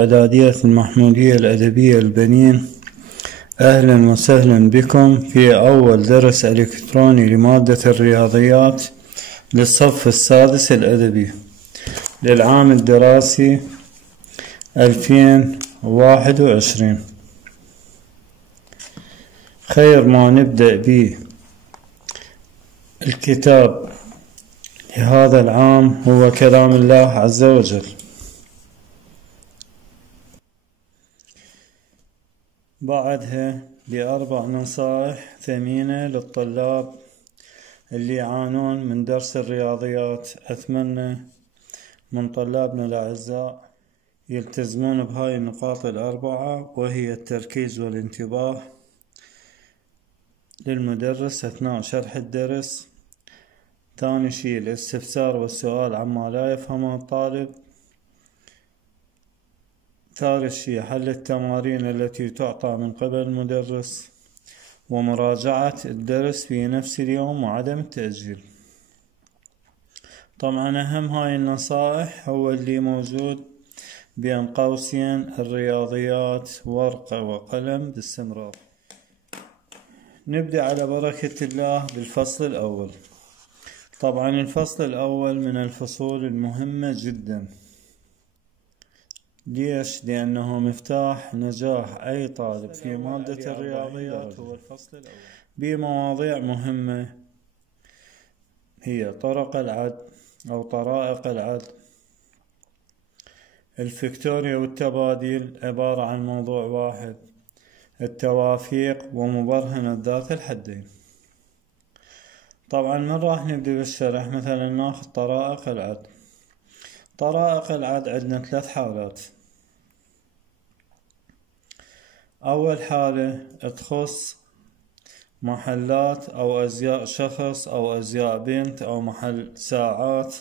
إعدادية المحمودية الأدبية البنين، أهلا وسهلا بكم في أول درس إلكتروني لمادة الرياضيات للصف السادس الأدبي للعام الدراسي 2021. خير ما نبدأ به الكتاب لهذا العام هو كلام الله عز وجل. بعدها بأربع نصائح ثمينة للطلاب اللي يعانون من درس الرياضيات. أتمنى من طلابنا الأعزاء يلتزمون بهاي النقاط الأربعة، وهي التركيز والانتباه للمدرس أثناء شرح الدرس. ثاني شيء الاستفسار والسؤال عما لا يفهمه الطالب. ثالث شيء حل التمارين التي تعطى من قبل المدرس، ومراجعة الدرس في نفس اليوم وعدم التأجيل. طبعا أهم هاي النصائح هو اللي موجود بين قوسين: الرياضيات ورقة وقلم باستمرار. نبدأ على بركة الله بالفصل الأول. طبعا الفصل الأول من الفصول المهمة جدا. ليش؟ لأنه مفتاح نجاح أي طالب في مادة الرياضيات هو الفصل الأول، بمواضيع مهمة هي طرق العد أو طرائق العد، الفكتوريا والتباديل عبارة عن موضوع واحد، التوافيق ومبرهنة ذات الحدين. طبعا من راح نبدأ بالشرح؟ مثلا ناخذ طرائق العد. طرائق العد عندنا ثلاث حالات. أول حالة تخص محلات أو أزياء شخص أو أزياء بنت أو محل ساعات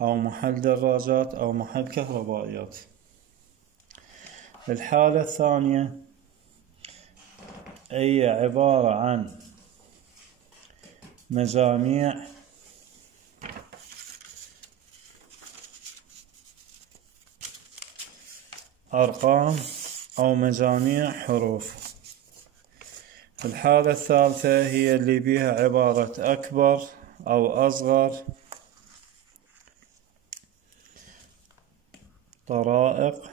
أو محل دراجات أو محل كهربائيات. الحالة الثانية هي عبارة عن مجاميع أرقام أو مجاميع حروف. الحالة الثالثة هي اللي بيها عبارة أكبر أو أصغر طرائق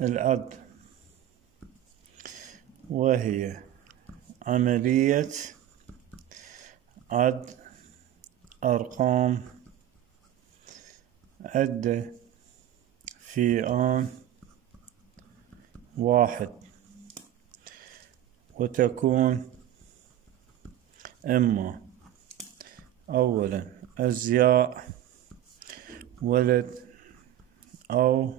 العد، وهي عملية عد أرقام عدة في آن واحد، وتكون إما أولا أزياء ولد أو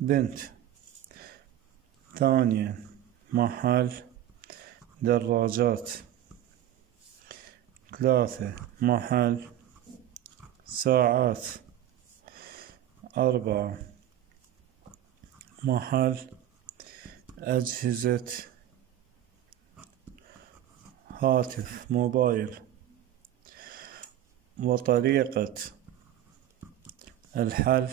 بنت، ثانيا محل دراجات، ثلاثة محل ساعات، أربعة محل أجهزة هاتف موبايل. وطريقة الحل: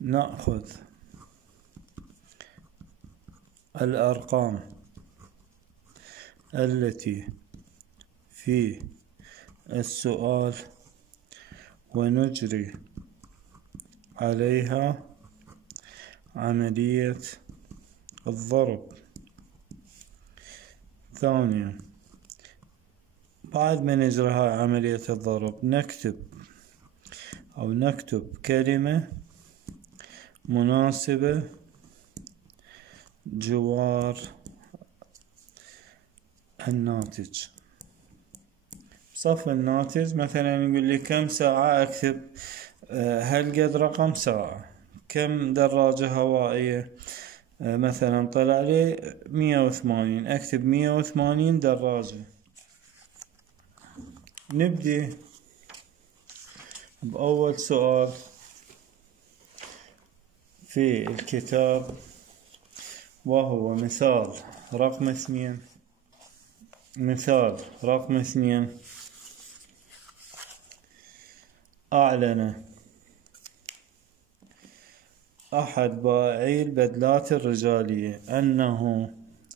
نأخذ الأرقام التي في السؤال ونجري عليها عملية الضرب. ثانيا بعد ما نجري هاي عملية الضرب نكتب كلمة مناسبة جوار الناتج. صف الناتج مثلا يقول لي كم ساعة، أكتب هل قد رقم ساعة. كم دراجة هوائية، مثلا طلع لي 180، أكتب 180 دراجة. نبدأ بأول سؤال في الكتاب، وهو مثال رقم 2. مثال رقم 2: أعلن أحد بائعي البدلات الرجالية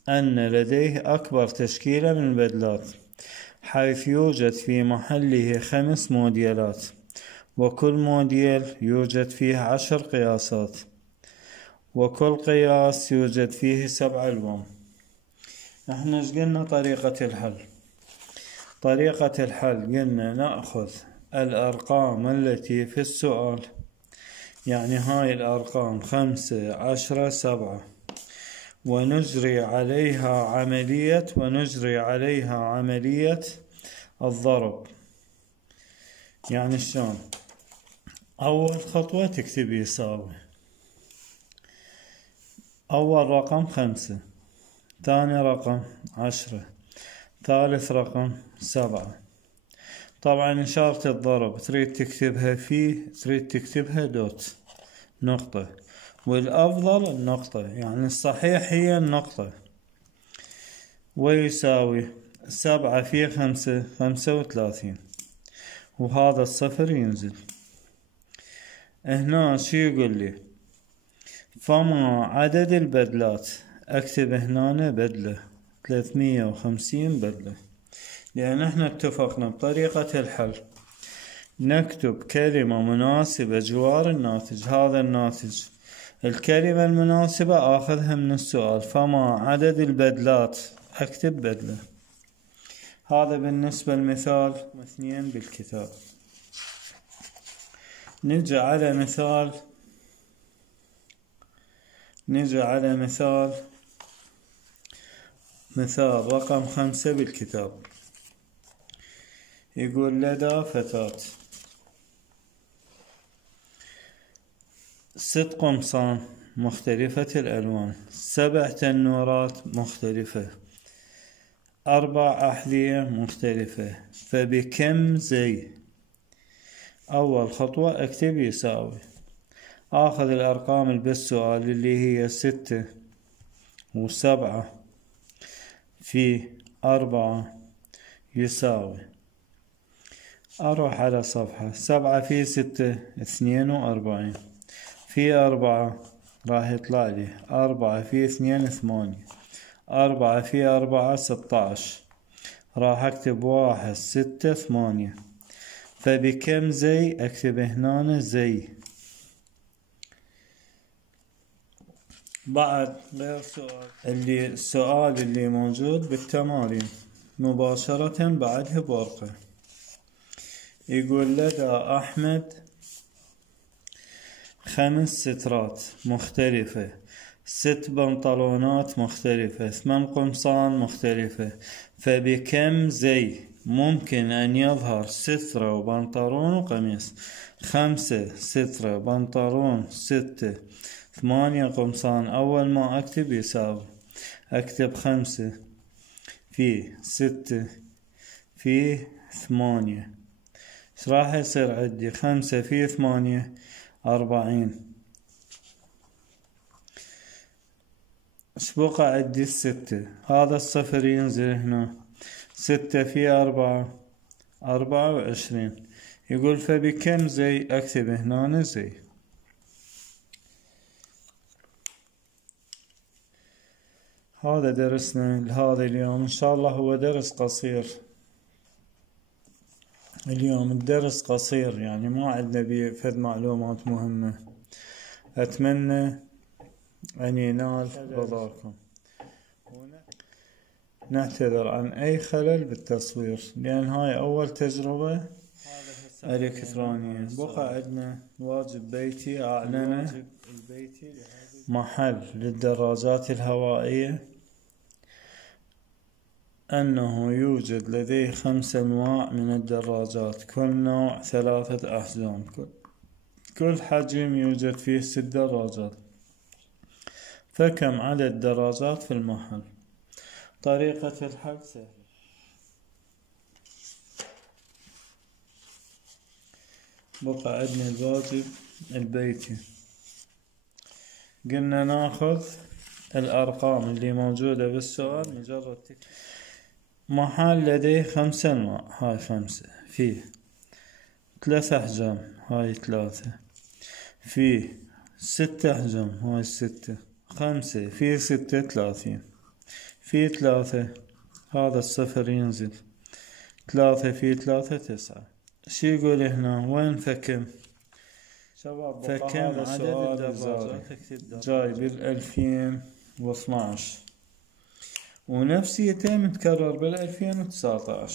أن لديه أكبر تشكيلة من البدلات، حيث يوجد في محله 5 موديلات، وكل موديل يوجد فيه 10 قياسات، وكل قياس يوجد فيه 7 ألوان. احنا ايش قلنا طريقة الحل؟ طريقة الحل قلنا نأخذ الأرقام التي في السؤال، يعني هاي الأرقام 5 10 7، ونجري عليها عملية الضرب. يعني شلون؟ أول خطوة تكتب يساوي أول رقم 5، ثاني رقم 10، ثالث رقم 7. طبعا إشارة الضرب تريد تكتبها تريد تكتبها دوت، نقطة، والأفضل النقطة، يعني الصحيح هي النقطة. ويساوي 7 في 5 35، وهذا الصفر ينزل. هنا شي يقول لي؟ فما عدد البدلات؟ اكتب هنا بدلة 350 بدلة، لأن احنا اتفقنا بطريقة الحل نكتب كلمة مناسبة جوار الناتج. هذا الناتج، الكلمة المناسبة آخذها من السؤال. فما عدد البدلات؟ اكتب بدلة. هذا بالنسبة لمثال 2 بالكتاب. نجي على مثال رقم 5 بالكتاب. يقول لدى فتاة 6 قمصان مختلفة الألوان، 7 تنورات مختلفة، 4 أحذية مختلفة، فبكم زي؟ أول خطوة اكتب يساوي، آخذ الأرقام اللي بالسؤال اللي هي 6 و7 في 4 يساوي، أروح على صفحة 7 في 6 42، في 4 راح يطلع لي 4 في 2 8، 4 في 4 16، راح اكتب 1 6 8. فبكم زي؟ اكتب هنا زي. بعد غير سؤال السؤال اللي موجود بالتمارين مباشرة بعدها بورقة. يقول لدى أحمد 5 سترات مختلفة، 6 بنطلونات مختلفة، 8 قمصان مختلفة، فبكم زي ممكن أن يظهر سترة وبنطلون وقميص؟ 5 سترة، بنطلون 6، 8 قمصان. أول ما أكتب يساوي، أكتب 5 في 6 في 8، ايش راح يصير عندي؟ 5 في 8 40، ايش بقى عندي؟ 6. هذا الصفر ينزل هنا، 6 في 4 24. يقول فبكم زي؟ اكتب هنا زي. هذا درسنا لهذا اليوم، ان شاء الله هو درس قصير. اليوم الدرس قصير، يعني ما عندنا بيه فد معلومات مهمة. أتمنى أن ينال رضاكم. نعتذر عن أي خلل بالتصوير، لأن هاي أول تجربة إلكترونية. بقى عندنا واجب بيتي أعلنه محل للدراجات الهوائية، أنه يوجد لديه 5 أنواع من الدراجات، كل نوع 3 أحجام، كل حجم يوجد فيه 6 دراجات. فكم عدد الدراجات في المحل؟ طريقة الحل سهلة. بقى عندنا الواجب البيتي. قلنا ناخذ الأرقام اللي موجودة بالسؤال، مجرد محل لديه 5 أنواع، هاي 5، فيه 3 أحجام، هاي 3، فيه 6 أحجام، هاي 6. 5 في 6 30، في 3 هذا الصفر ينزل، 3 في 3 9. شي يقول هنا وين فكم؟ شباب فكم عدد الدراجات جاي بال2012 ونفسيته متكرر بال2019.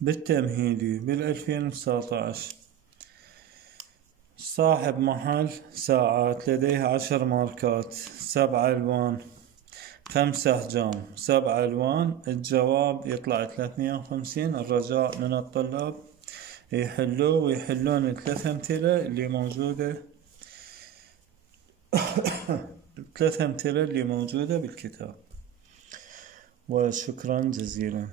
بالتمهيدي بال2019 صاحب محل ساعات لديه 10 ماركات، 7 ألوان، 5 أحجام، 7 ألوان. الجواب يطلع 350. الرجاء من الطلاب يحلوا ويحلون ال3 أمثلة اللي موجودة ال3 أمثلة اللي موجودة بالكتاب. وشكرا جزيلا.